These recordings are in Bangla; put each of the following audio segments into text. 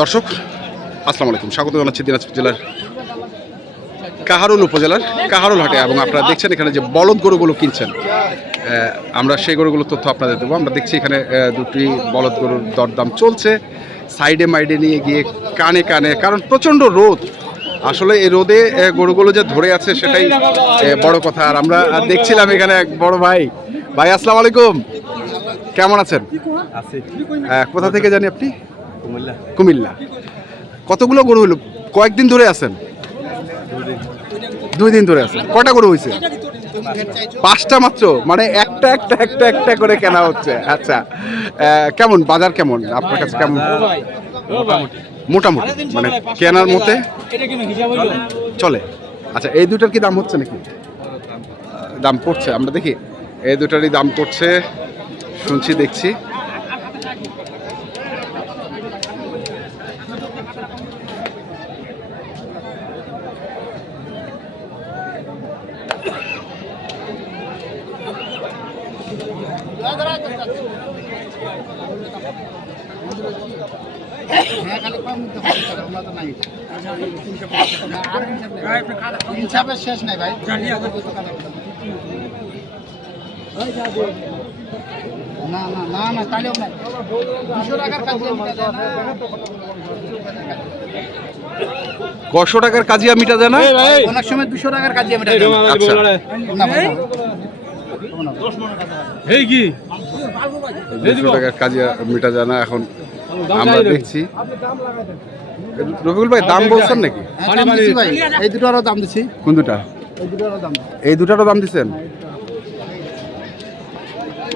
দর্শক, আসসালামু আলাইকুম। স্বাগত জানাচ্ছি দিনাজপুর জেলার কাহারুল উপজেলার কাহারুল হাটে এবং আপনারা দেখছেন এখানে যে বলদ গরুগুলো কিনছেন। আমরা সেই গরুগুলোর তথ্য আপনাদের দেবো। আমরা দেখছি এখানে দুটি বলদ গরুর দরদাম চলছে। সাইডে মাইডে নিয়ে গিয়ে কানে কানে, কারণ প্রচণ্ড রোদ। আসলে এই রোদে গরুগুলো যে ধরে আছে সেটাই বড় কথা। আর আমরা দেখছিলাম এখানে এক বড় ভাই। ভাই, আসসালামু আলাইকুম। কেমন আছেন? আছে। কোথা থেকে জানি আপনি? কুমিল্লা। কুমিল্লা। কতগুলো গরু হলো? কয়েকদিন ধরে আছেন? দুই দিন ধরে আছেন। কটা গরু হয়েছে পাঁচটা মাত্র? মানে একটা একটা একটা একটা করে কেনা হচ্ছে। আচ্ছা। কেমন? বাজার কেমন? আপনার কাছে কেমন? মোটামুটি। মানে কেনার মতে? চলে। আচ্ছা এই দুটার কি দাম হচ্ছে নাকি? দাম। পড়ছে। আমরা দেখি। এই দুটারই দাম পড়ছে। শুনছি দেখছি। হিসাবে শেষ নাই ভাই। না না না না তাহলেও নাই দুশো টাকার কাছে কশো টাকার কাজিয়া মিটা যায় না? অনেক সময় দুশো টাকার কাজে আমি আচ্ছা এই? কি? দুশো টাকার কাজিয়া মিটা যায় না এখন আমরা দেখছি। রবিউল ভাই দাম বলছেন নাকি? এই দুটোরও দাম দিছি। কোন দুটা এই এই দুটারও দাম দিচ্ছেন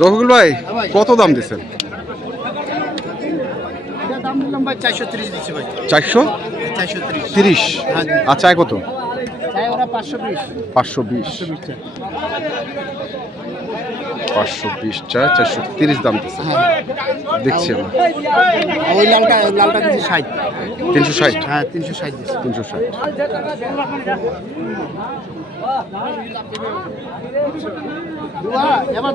রফিকুল ভাই কত দাম দিচ্ছেন? এটা দাম দিলাম ভাই চারশো তিরিশ দিচ্ছি ভাই। চারশো? তিরিশ। আর চায় কত? পাঁচশো বিশ। পাঁচশো বিশ। চায়। চারশো তিরিশ দাম দিচ্ছে দেখছি আমরা। ওই লালটা লালটা দিচ্ছি ষাট। তিনশো ষাট? হ্যাঁ তিনশো ষাট তিনশো ষাট। দুয়া এবার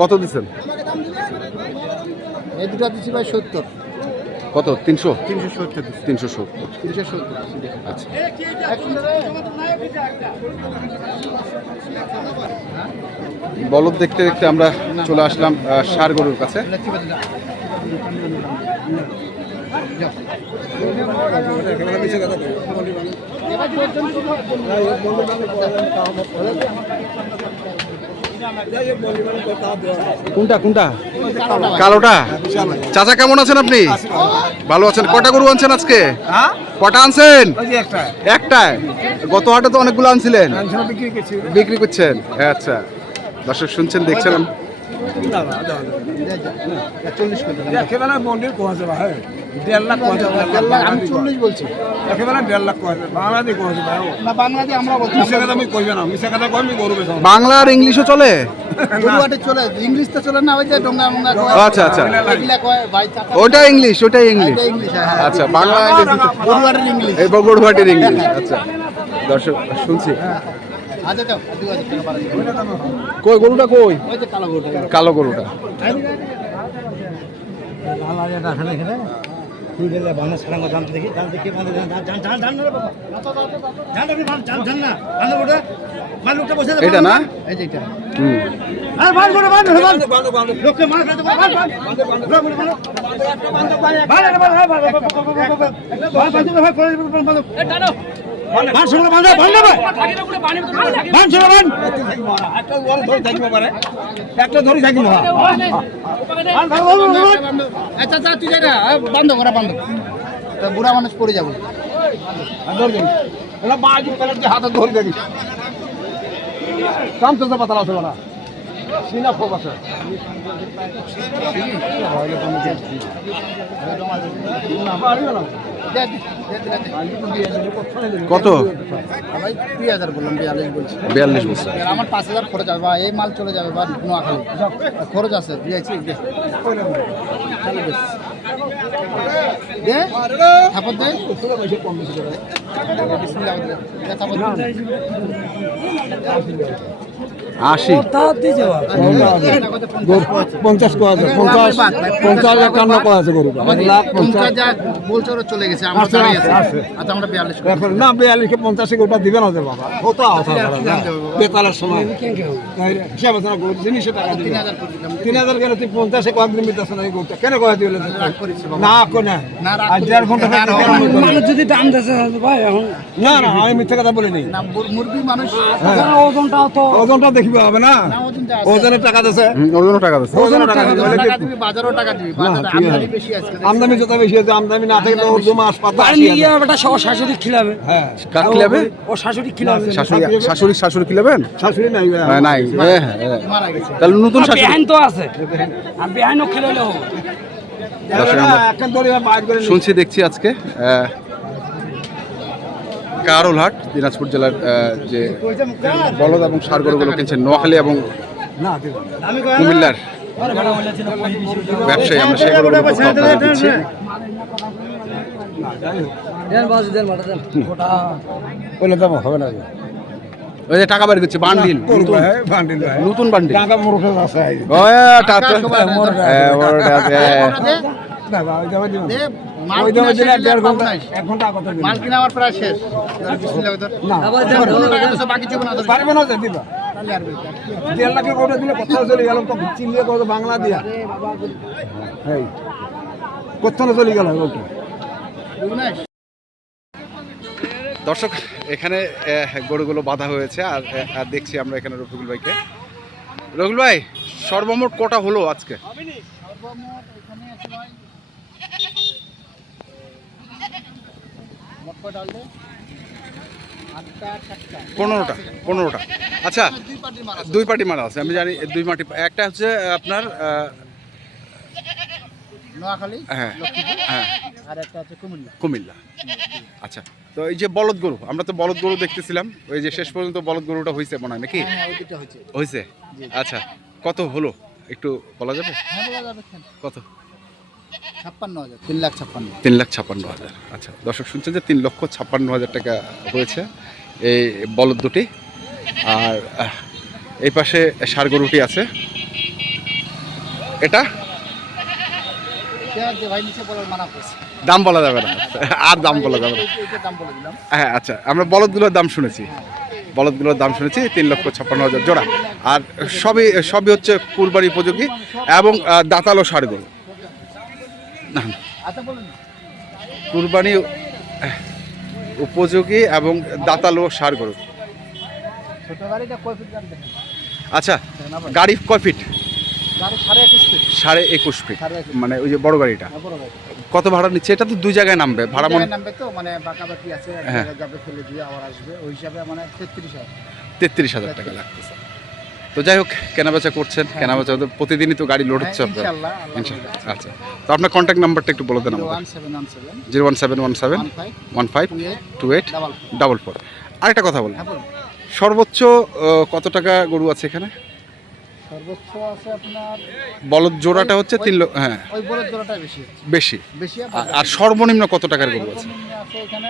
কত দিচ্ছেন এই দুটা দিচ্ছি ভাই সত্তর। কত? তিনশো? তিনশো সত্তর তিনশো সত্তর। তিনশো সত্তর আচ্ছা। বলদ দেখতে দেখতে আমরা চলে আসলাম ষাড় গরুর কাছে। কোনটা কোনটা? কালোটা? চাচা কেমন আছেন আপনি? ভালো আছেন। কটা গরু আনছেন আজকে? কটা আনছেন? একটায়? গত হাটে তো অনেকগুলো আনছিলেন। বিক্রি করছেন? আচ্ছা। দর্শক শুনছেন দেখছেন। চল্লিশ করে দিলাম। একেবারে মন্দির কোয়াছে ভাই দেড় লাখ কোয়াছে দেড় লাখ, আমি চল্লিশ বলছি। একেবারে দেড় লাখ কোয়াছে বাংলাদেশ কোয়াছে ভাই না বাংলাদেশ আমরা বলছি। মিশে কথা আমি কইবে না মিশে কথা কই আমি গরু বেচাম বাংলা আর ইংলিশও চলে? চলে ইংলিশ তো চলে না ওই যে ডোঙ্গা মোঙ্গা কয় আচ্ছা, আচ্ছা। এগুলা কয় ভাই চাচা ওটা ইংলিশ ওটা ইংলিশ। এটা ইংলিশ হ্যাঁ, গরুটা কই? কালো গরুটা। কালো গরুয়াটের ইংলিশ এই বগুড়হাটের ইংলিশ আচ্ছা দর্শক শুনছি আচ্ছা তো দু হাজার টাকা বাড়াই দিবো। কই গরুটা কই ওই যে কালো গরুটা কালো গরুটা এটা না এই যে এটা হুম একটা ধরে থাকিব আচ্ছা আচ্ছা তুই বন্ধ করা বন্ধ। তা বুড়া মানুষ পড়ে যাব। এটা বাজি হাতে ধরে যাবি কাম চলতে পাতা আছে সিনা ফোক। কত? বিয়াল্লিশ বলছি বছর আমার পাঁচ হাজার খরচ হবে। বা এই মাল চলে যাবে বা নোয়াখালী। খরচ আছে। দিয়েছি। দে বেশ। দে আশি। পঞ্চাশ আছে পঞ্চাশ পঞ্চাশ একান্ন আছে গরু লাখ পঞ্চাশ চলে গেছে। আচ্ছা না বিয়াল্লিশে পঞ্চাশে ওটা দিবে না বাবা। হতো আওতা বেতালের সময়। হিসাব আছে না গরু জিনিসে টাকা দিবে। তিন হাজার কেন তুই পঞ্চাশে কয়েকদিন মিটাছে না এই গরুটা। কেন কয়ে দিলে। না কো না। আর দেড় ঘণ্টা যদি দাম দিয়েছে ভাই এখন না না আমি মিথ্যে কথা বলিনি। মুরগি মানুষ হ্যাঁ। ওজনটাও তো ওজনটা দেখিবে হবে না? টাকা দিছে। টাকা টাকা দিছে। বাজারও টাকা দিবি বাজারও টাকা দিবি। আমদানি আছে। বেশি আছে আমদানি যত বেশি আছে আমদানি না থাকলে ওর নিয়ে বেটা সব শাশুড়ি খিলাবে। হ্যাঁ। কার খিলাবে? ও শাশুড়ি খিলাবে। শাশুড়ি শাশুড়ি শাশুড়ি খিলাবেন? শাশুড়ি নাই হ্যাঁ, নাই। হ্যাঁ, তাহলে নতুন শাশুড়ি। তো আছে। আর হবে। শুনছি দেখছি আজকে। আহ, কারোলহাট দিনাজপুর জেলার যে বলদ এবং সার গরুগুলো কিনছেন নোয়াখালী এবং কুমিল্লার ব্যবসায়ী আমরা সেই গরুগুলো আপনাদের দিচ্ছি। দেন বাস দেন মাটা দেন। ওটা বলে দেবো হবে না। ওই যে টাকা বের করছে বান্ডিল করব বান্ডিল ভাই নতুন বান্ডিল। টাকা মাল কিনা শেষ হলে দেড় আর পাবো ঘণ্টা এক ঘণ্টা কত মাল কিনা আমার প্রায় শেষ। বিসমিল্লাহ ধর। না। আবার টাকা দিছো, বাকি চুপ না পারবে না দিবা। তাহলে আর বেকার। দেড় লাখের কোটা দিলে কোথাও চলে গেল তো চিনলে কত বাংলা দিয়া? এই কোথাও চলে গেল ওটা দর্শক এখানে গরুগুলো বাঁধা হয়েছে আর আর দেখছি আমরা এখানে রফিকুল ভাইকে। রফিকুল ভাই সর্বমোট কটা হলো আজকে? সর্বমোট এখানে আছে ভাই। মোট কয়টা হলো? আটটা, সাতটা। পনেরোটা পনেরোটা। আচ্ছা দুই পার্টি মারা আছে। আমি জানি দুই মাটি একটা হচ্ছে আপনার নোয়াখালী। হ্যাঁ হ্যাঁ। আর একটা আছে কুমিল্লা। কুমিল্লা। আচ্ছা তো এই যে বলদ গরু আমরা তো বলদ গরু দেখতেছিলাম। ওই যে শেষ পর্যন্ত বলদ গরুটা হয়েছে মনে হয় নাকি? হ্যাঁ হ্যাঁ হয়েছে হয়েছে আচ্ছা কত হলো? একটু বলা যাবে? হ্যাঁ? কত? ছাপ্পান্ন হাজার তিন লাখ ছাপ্পান্ন তিন লাখ ছাপ্পান্ন হাজার। আচ্ছা দর্শক শুনছেন যে তিন লক্ষ ছাপ্পান্ন হাজার টাকা হয়েছে এই বলদ দুটি। আর এই পাশে সার গরুটি আছে। এটা? দাম বলা যাবে না। আর দাম বলা যাবে না। হ্যাঁ আচ্ছা আমরা বলদগুলোর দাম শুনেছি। বলদগুলোর দাম শুনেছি তিন লক্ষ ছাপ্পান্ন হাজার জোড়া। আর সবই সবই হচ্ছে কুরবানি উপযোগী এবং দাঁতালো সার গরু। কুরবানি উপযোগী এবং দাঁতালো সার গরু। গাড়িটা আচ্ছা গাড়ি কয় ফিট? সাড়ে একুশ ফিট। মানে ওই যে বড় গাড়িটা? হ্যাঁ, বড় গাড়ি কত ভাড়া নিচ্ছে? এটা তো দুই জায়গায় নামবে। ভাড়া মনে নামবে তো মানে বাঁকাবাকি আছে হ্যাঁ। যাবে ফেলে দিয়ে আবার আসবে। ওই হিসাবে মানে তেত্রিশ হাজার। তেত্রিশ হাজার টাকা লাগতেছে। তো যাই হোক কেনাবেচা করছেন কেনাবেচা তো প্রতিদিনই তো গাড়ি লোড হচ্ছে হ্যাঁ, আপনার। আচ্ছা। তো আপনার কন্ট্যাক্ট নাম্বারটা একটু বলে দেন আমাদের। Zero one seven one seven one five two eight double four আরেকটা কথা বলুন। হ্যাঁ সর্বোচ্চ কত টাকা গরু আছে এখানে? সর্বোচ্চ আছে আপনার বলদ জোড়াটা হচ্ছে তিন লক্ষ হ্যাঁ। ওই বেশি বেশি। বেশি আর- সর্বনিম্ন কত টাকার গরু আছে এখানে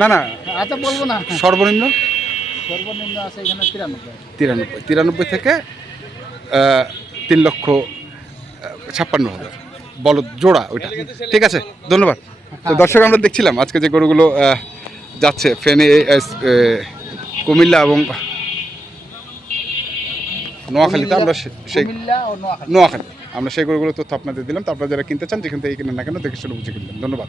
না না। আচ্ছা বলব না। সর্বনিম্ন? সর্বনিম্ন আছে এখানে তিরানব্বই। তিরানব্বই। তিরানব্বই থেকে তিন লক্ষ ছাপ্পান্ন হাজার। বলদ জোড়া ওইটা। ঠিক আছে ধন্যবাদ। তো দর্শক আমরা দেখছিলাম আজকে যে গরুগুলো যাচ্ছে ফেনে কুমিল্লা এবং নোয়াখালীতে আমরা সেই নোয়াখালী। নোয়াখালী। আমরা সেই গরুগুলো তথ্য আপনাদের দিলাম। তো আপনারা যারা কিনতে চান যেখান থেকে কিনেন না কেন দেখে শুনে বুঝে কিনবেন। ধন্যবাদ।